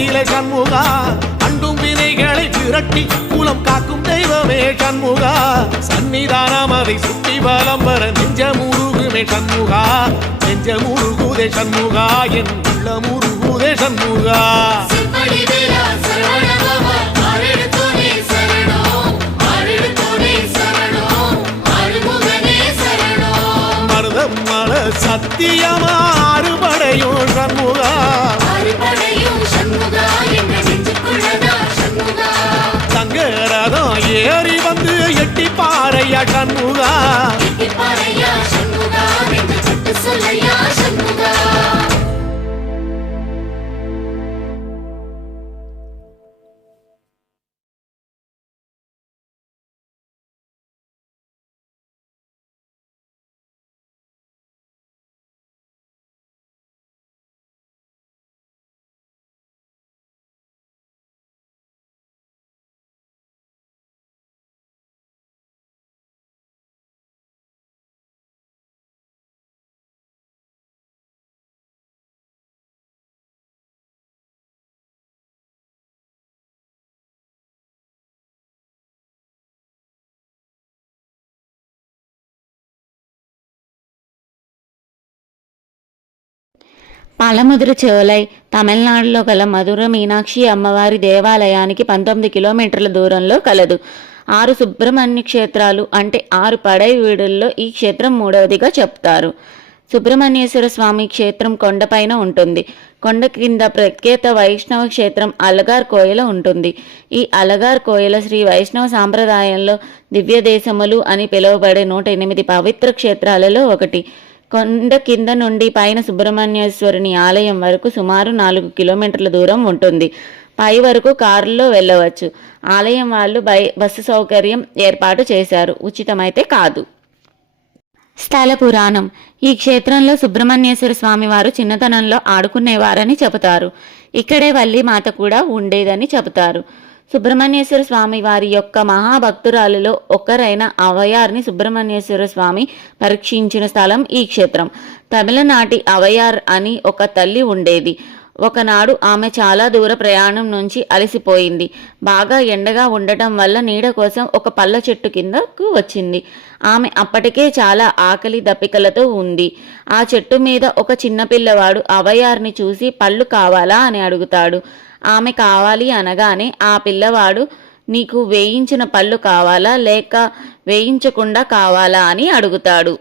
நிலை சண்முகா அண்டும் வினைகளை விரட்டி குலம் காக்கும் தெய்வமே சண்முகா சன்னிதானம் அதை சுற்றி பலம் வர நெஞ்சமுருகுமே சண்முகா நெஞ்சமுருகுதே சண்முகா என் உள்ளமுருகுதே சண்முகா மருதமல சத்தியமா அறுபடையும் சண்முகா சங்கரதம் ஏறி வந்து எட்டி பாறையா சண்முகா పాలముదురు చెవలై తమిళనాడులో గల మధుర మీనాక్షి అమ్మవారి దేవాలయానికి 19 కిలోమీటర్ల దూరంలో కలదు. 6 సుబ్రహ్మణ్య క్షేత్రాలు అంటే 6 పడై వీడుల్లో ఈ క్షేత్రం మూడవదిగా చెప్తారు. సుబ్రహ్మణ్యేశ్వర స్వామి క్షేత్రం కొండపైన ఉంటుంది. కొండ కింద ప్రఖ్యాత వైష్ణవ క్షేత్రం అలగార్ కోయల ఉంటుంది. ఈ అలగార్ కోయల శ్రీ వైష్ణవ సాంప్రదాయంలో దివ్య దేశములు అని పిలువబడే 108 పవిత్ర క్షేత్రాలలో ఒకటి. కొండ కింద నుండి పైన సుబ్రహ్మణ్యేశ్వరుని ఆలయం వరకు సుమారు 4 కిలోమీటర్ల దూరం ఉంటుంది. పై వరకు కారులో వెళ్ళవచ్చు. ఆలయం వాళ్ళు బస్సు సౌకర్యం ఏర్పాటు చేశారు, ఉచితమైతే కాదు. స్థల పురాణం. ఈ క్షేత్రంలో సుబ్రహ్మణ్యేశ్వర స్వామి వారు చిన్నతనంలో ఆడుకునేవారని చెబుతారు. ఇక్కడే వల్లి మాత కూడా ఉండేదని చెబుతారు. సుబ్రహ్మణ్యేశ్వర స్వామి వారి యొక్క మహాభక్తురాలులో ఒకరైన అవయార్ని సుబ్రహ్మణ్యేశ్వర స్వామి పరీక్షించిన స్థలం ఈ క్షేత్రం. తమిళనాటి అవయార్ అని ఒక తల్లి ఉండేది. ఒకనాడు ఆమె చాలా దూర ప్రయాణం నుంచి అలసిపోయింది. బాగా ఎండగా ఉండటం వల్ల నీడ కోసం ఒక పళ్ళ చెట్టు కిందకు వచ్చింది. ఆమె అప్పటికే చాలా ఆకలి దప్పికలతో ఉంది. ఆ చెట్టు మీద ఒక చిన్నపిల్లవాడు అవయార్ని చూసి పళ్ళు కావాలా అని అడుగుతాడు. ఆమె కావాలి అనగానే ఆ పిల్లవాడు నీకు వేయించిన పళ్ళు కావాలా లేక వేయించకుండా కావాలా అని అడుగుతాడు.